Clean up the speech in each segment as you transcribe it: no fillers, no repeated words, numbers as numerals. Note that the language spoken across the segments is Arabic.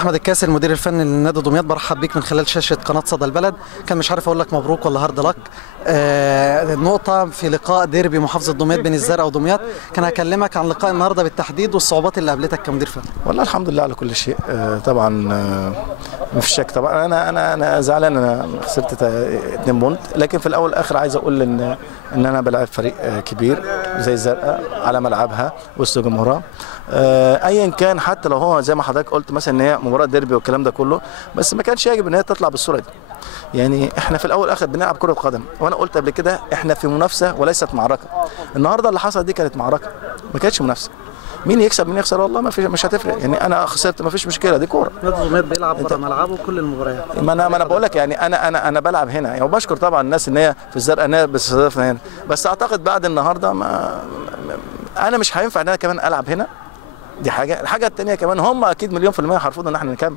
احمد الكاسي المدير الفني لنادي دمياط، برحب بيك من خلال شاشه قناه صدى البلد. كان مش عارف اقول لك مبروك ولا هارد لك. نقطه في لقاء ديربي محافظه دمياط بين الزرقاء ودمياط، كان هكلمك عن لقاء النهارده بالتحديد والصعوبات اللي قابلتك كمدير فني. والله الحمد لله على كل شيء. طبعا ما فيش شك. طبعا انا زعلان، انا خسرت 2 بونت، لكن في الاول والاخر عايز اقول ان انا بلعب فريق كبير زي الزرقاء على ملعبها وسط جمهورها. ايا كان، حتى لو هو زي ما حضرتك قلت مثلا ان هي مباراه ديربي والكلام ده كله، بس ما كانش يجب ان هي تطلع بالصوره دي. يعني احنا في الاول والاخر بنلعب كره قدم، وانا قلت قبل كده احنا في منافسه وليست معركه. النهارده اللي حصل دي كانت معركه، ما كانتش منافسه. مين يكسب مين يخسر والله ما فيش، مش هتفرق. يعني انا خسرت ما فيش مشكله، دي كوره. نادي دمياط بيلعب بره ملعبه كل المباريات. ما انا بقول لك، يعني انا بلعب هنا يعني، وبشكر طبعا الناس ان هي في الزرقاء ان هي بتستضيفنا هنا، بس اعتقد بعد النهارده انا مش هينفع ان انا كمان العب هنا. دي حاجه. الحاجه الثانيه كمان، هم اكيد مليون في الميه هيرفضوا ان احنا نكمل.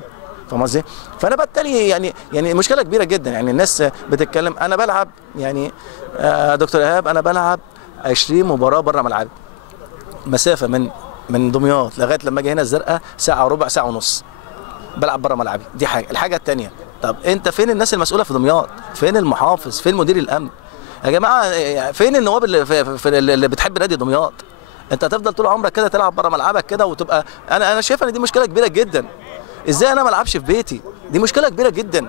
فاهم قصدي؟ فانا بالتالي يعني مشكله كبيره جدا. يعني الناس بتتكلم، انا بلعب يعني دكتور ايهاب، انا بلعب 20 مباراه بره ملعبي، مسافه من دمياط لغايه لما اجي هنا الزرقاء ساعه وربع، ساعه ونص بلعب بره ملعبي. دي حاجه. الحاجه الثانيه، طب انت فين الناس المسؤوله في دمياط؟ فين المحافظ؟ فين مدير الامن؟ يا جماعه فين النواب اللي بتحب نادي دمياط؟ انت هتفضل طول عمرك كده تلعب بره ملعبك كده وتبقى انا شايف ان دي مشكله كبيره جدا. ازاي انا ما العبش في بيتي؟ دي مشكله كبيره جدا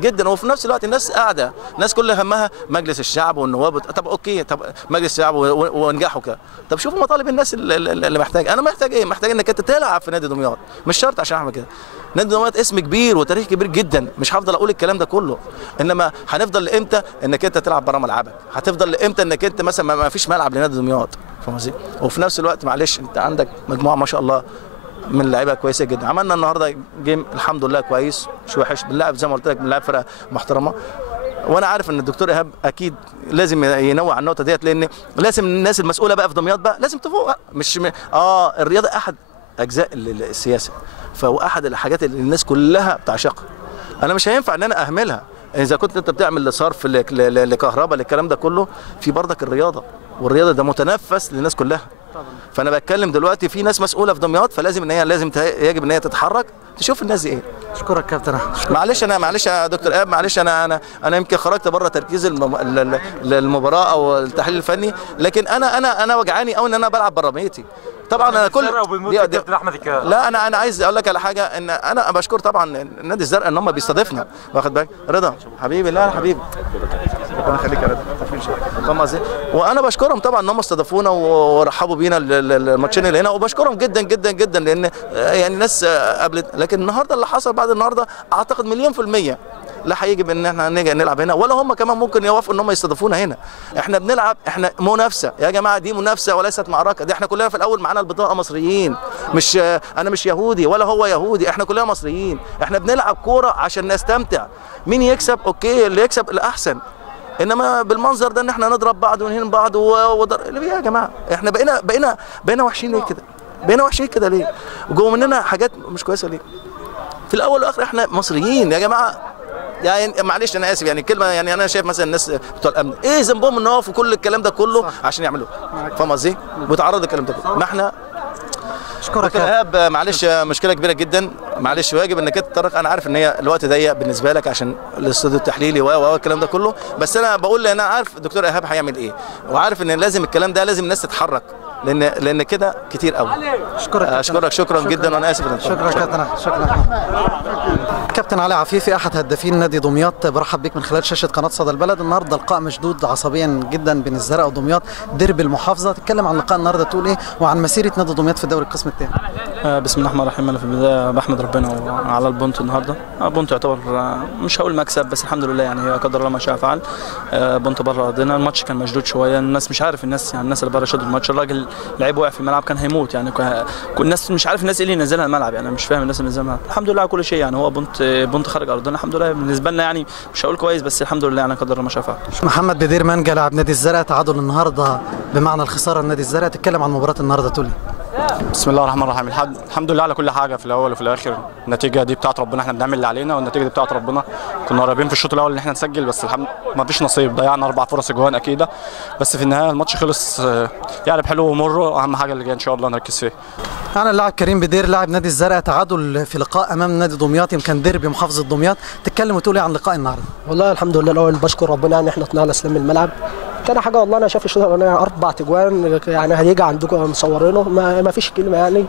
جدا. وفي نفس الوقت الناس قاعده، الناس كل همها مجلس الشعب والنواب. طب اوكي، طب مجلس الشعب ونجاحه كده. طب شوفوا مطالب الناس اللي محتاج. انا محتاج ايه؟ محتاج انك انت تلعب في نادي دمياط، مش شرط عشان اعمل كده. نادي دمياط اسم كبير وتاريخ كبير جدا، مش هفضل اقول الكلام ده كله. انما هنفضل لامتى انك انت تلعب بره ملعبك؟ هتفضل لامتى انك انت مثلا ما فيش ملعب لنادي دمياط؟ فاهم قصدي؟ وفي نفس الوقت معلش، انت عندك مجموعه ما شاء الله من اللعيبه كويسه جدا. عملنا النهارده جيم الحمد لله كويس، مش وحش. بنلعب زي ما قلت لك، بنلعب فرقه محترمه. وانا عارف ان الدكتور ايهاب اكيد لازم ينوع على النقطه ديت، لان لازم الناس المسؤوله بقى في دمياط بقى لازم تفوق. مش الرياضه احد اجزاء السياسه، فهو احد الحاجات اللي الناس كلها بتعشقها. انا مش هينفع ان انا اهملها. اذا كنت انت بتعمل صرف لكهرباء للكلام ده كله، في برضك الرياضه، والرياضه ده متنفس للناس كلها. فانا بتكلم دلوقتي في ناس مسؤوله في دمياط، فلازم ان هي يجب ان هي تتحرك تشوف الناس دي ايه. اشكرك كابتن. معلش يا دكتور ايهاب، معلش انا يمكن خرجت بره تركيز المباراه او التحليل الفني، لكن انا وجعاني قوي ان انا بلعب بره بيتي. طبعا انا كل لا انا عايز اقول لك على حاجه، ان انا بشكر طبعا نادي الزرقاء ان هم بيستضيفنا، واخد بالك رضا حبيبي. لا حبيبي ربنا يخليك يا رضا. فاهم قصدي؟ وانا بشكرهم طبعا ان هم استضافونا ورحبوا بينا الماتشين اللي هنا، وبشكرهم جدا جدا جدا، لان يعني ناس قبل. لكن النهارده اللي حصل بعد النهارده اعتقد مليون في الميه لا هيجب ان احنا نيجي نلعب هنا، ولا هم كمان ممكن يوافقوا ان هم يستضيفونا هنا. احنا بنلعب، احنا منافسه يا جماعه، دي منافسه وليست معركه. دي احنا كلنا في الاول معانا البطاقه مصريين، مش انا مش يهودي ولا هو يهودي، احنا كلنا مصريين. احنا بنلعب كوره عشان نستمتع. مين يكسب؟ اوكي، اللي يكسب الاحسن. انما بالمنظر ده ان احنا نضرب بعض ونهين بعض اللي يا جماعه احنا بقينا وحشين ليه كده؟ بقينا وحشين كده ليه؟ وجوه مننا حاجات مش كويسه ليه؟ في الاول والاخر احنا مصريين يا جماعه. يعني معلش انا اسف، يعني كلمه، يعني انا شايف مثلا الناس بتوع الامن ايه ذنبهم ان يقفوا كل الكلام ده كله عشان يعملوا؟ فاهم قصدي؟ ويتعرضوا الكلام ده كله. ما احنا اشكرك يا ايهاب. معلش مشكله كبيره جدا، معلش واجب انك انت تتطرق. انا عارف ان هي الوقت ضيق بالنسبه لك عشان الاستوديو التحليلي والكلام ده كله، بس انا بقول انا عارف الدكتور ايهاب هيعمل ايه، وعارف ان لازم الكلام ده لازم الناس تتحرك، لان كده كتير قوي. اشكرك شكرا جدا، وانا اسف. شكرا كابتن. شكرا. كابتن علي عفيفي احد هدافين نادي دمياط، برحب بيك من خلال شاشه قناه صدى البلد. النهارده لقاء مشدود عصبيا جدا بين الزرقاء ودمياط، ديربي المحافظه. تتكلم عن لقاء النهارده تقول ايه، وعن مسيره نادي دمياط في الدوري القسم الثاني؟ بسم الله الرحمن الرحيم. انا في البدايه بحمد ربنا على البونت النهارده. بونت يعتبر مش هقول مكسب، بس الحمد لله، يعني هي قدر الله ما شاء فعل. بونت بره ارضنا. الماتش كان مشدود شويه، الناس مش عارف الناس اللي بره شدوا الماتش. الراجل لعيب واقع في الملعب كان هيموت، يعني الناس مش عارف الناس ايه اللي نزلها الملعب، يعني انا مش فاهم الناس اللي نزلها الملعب. الحمد لله على كل شيء، يعني هو بونت خارج ارضنا الحمد لله بالنسبه لنا، يعني مش هقول كويس بس الحمد لله، يعني قدر الله ما شاء فعل. محمد بدير مانجا لاعب نادي الزرقاء، تعادل النهارده بمعنى الخساره لنادي الزرقاء. تتكلم عن مباراه النهارده تقول ايه؟ بسم الله الرحمن الرحيم. الحمد لله على كل حاجه في الاول وفي الاخر. النتيجه دي بتاعت ربنا، احنا بنعمل اللي علينا والنتيجه دي بتاعت ربنا. كنا قريبين في الشوط الاول ان احنا نسجل بس ما فيش نصيب، ضيعنا 4 فرص جوان اكيده، بس في النهايه الماتش خلص يعني بحلو ومر، واهم حاجه اللي جايه ان شاء الله نركز فيها. أنا اللاعب كريم بدير لاعب نادي الزرقاء، تعادل في لقاء امام نادي دمياط، يمكن ديربي محافظه دمياط، تتكلم وتقولي عن لقاء النهارده. والله الحمد لله الاول بشكر ربنا يعني احنا طلعنا سلام الملعب. تاني حاجه والله انا شايف الشوط الاولاني 4 تجوان يعني هيجي عندكم مصورينه ما فيش كلمه يعني.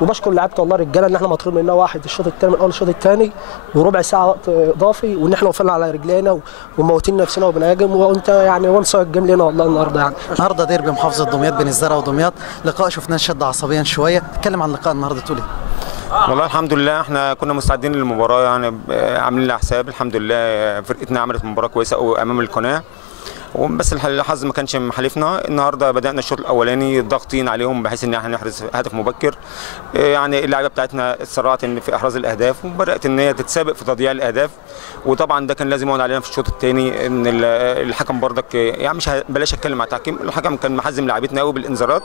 وبشكر لعيبه والله رجاله ان احنا مطلوب مننا واحد الشوط الثاني من اول الشوط الثاني وربع ساعه وقت اضافي، وان احنا وقفنا على رجلينا وموتين نفسنا وبنهاجم، وانت يعني ونسى الجيم لنا والله النهارده يعني. النهارده ديربي محافظه دمياط بين الزرقاء ودمياط، لقاء شفناه شد عصبيا شويه، تتكلم عن لقاء النهارده تقولي. والله الحمد لله احنا كنا مستعدين للمباراه يعني عاملين لها حساب. الحمد لله فرقتنا عملت مباراه كويسه قوي امام القناه، بس الحظ ما كانش محالفنا. النهارده بدانا الشوط الاولاني ضاغطين عليهم بحيث ان احنا نحرز هدف مبكر. يعني اللعيبه بتاعتنا اتسرعت في احراز الاهداف وبدات ان هي تتسابق في تضييع الاهداف، وطبعا ده كان لازم يهون علينا في الشوط الثاني. ان الحكم برضك يعني مش بلاش اتكلم على التحكيم، الحكم كان محزم لعيبتنا قوي بالانذارات،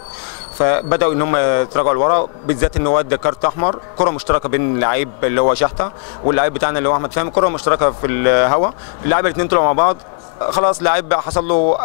فبداوا ان هم يتراجعوا لورا، بالذات ان هو ادى كارت احمر، كره مشتركه بين اللعيب اللي هو شحته واللعيب بتاعنا اللي هو احمد فهمي، كره مشتركه في الهواء، اللعيبه الاثنين طلعوا مع بعض، خلاص لعيب حصل له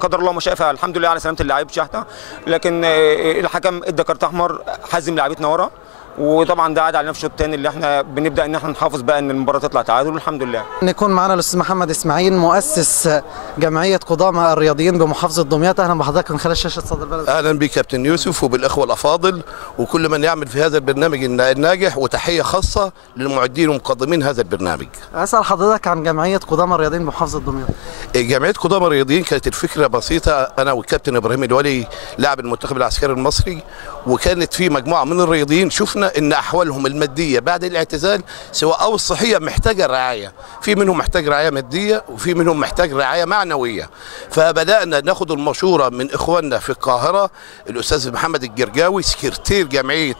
قدر الله ما شاء فعل. الحمد لله على سلامه اللعيب شحته، لكن الحكم ادى كارت احمر حزم لعيبتنا ورا، وطبعا ده عاد علينا في الشوط الثاني اللي احنا بنبدا ان احنا نحافظ بقى ان المباراه تطلع تعادل والحمد لله. نكون معنا الاستاذ محمد اسماعيل مؤسس جمعيه قدامى الرياضيين بمحافظه دمياط، اهلا بحضرتك من خلال شاشه صدى البلد. اهلا بك كابتن يوسف وبالاخوه الافاضل وكل من يعمل في هذا البرنامج الناجح، وتحيه خاصه للمعدين ومقدمين هذا البرنامج. اسال حضرتك عن جمعيه قدامى الرياضيين بمحافظه دمياط. جمعيه قدامى الرياضيين كانت الفكره بسيطه، انا والكابتن ابراهيم الولي لاعب المنتخب العسكري المصري، وكانت في مجموعه من الرياضيين شفنا ان احوالهم الماديه بعد الاعتزال سواء او الصحيه محتاجه رعايه، في منهم محتاج رعايه ماديه وفي منهم محتاج رعايه معنويه، فبدانا ناخد المشوره من اخواننا في القاهره، الاستاذ محمد الجرجاوي سكرتير جمعيه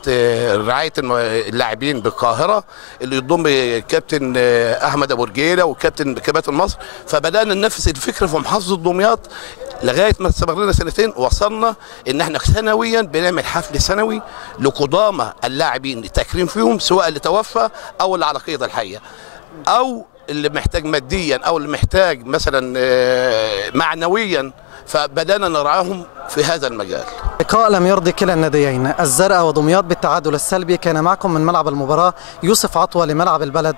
رعايه اللاعبين بالقاهره اللي يضم كابتن احمد ابو رجيله وكابتن كباتن مصر، فبدانا ننفذ الفكره في محافظه دمياط لغايه ما استمرنا سنتين، وصلنا ان احنا سنويا بنعمل حفل سنوي لقدامى اللاعبين التكريم فيهم، سواء اللي توفى او اللي على قيد الحياه او اللي محتاج ماديا او اللي محتاج مثلا معنويا، فبدانا نرعاهم في هذا المجال. لقاء لم يرضي كلا الناديين، الزرقاء ودمياط بالتعادل السلبي. كان معكم من ملعب المباراه يوسف عطوة لملعب البلد.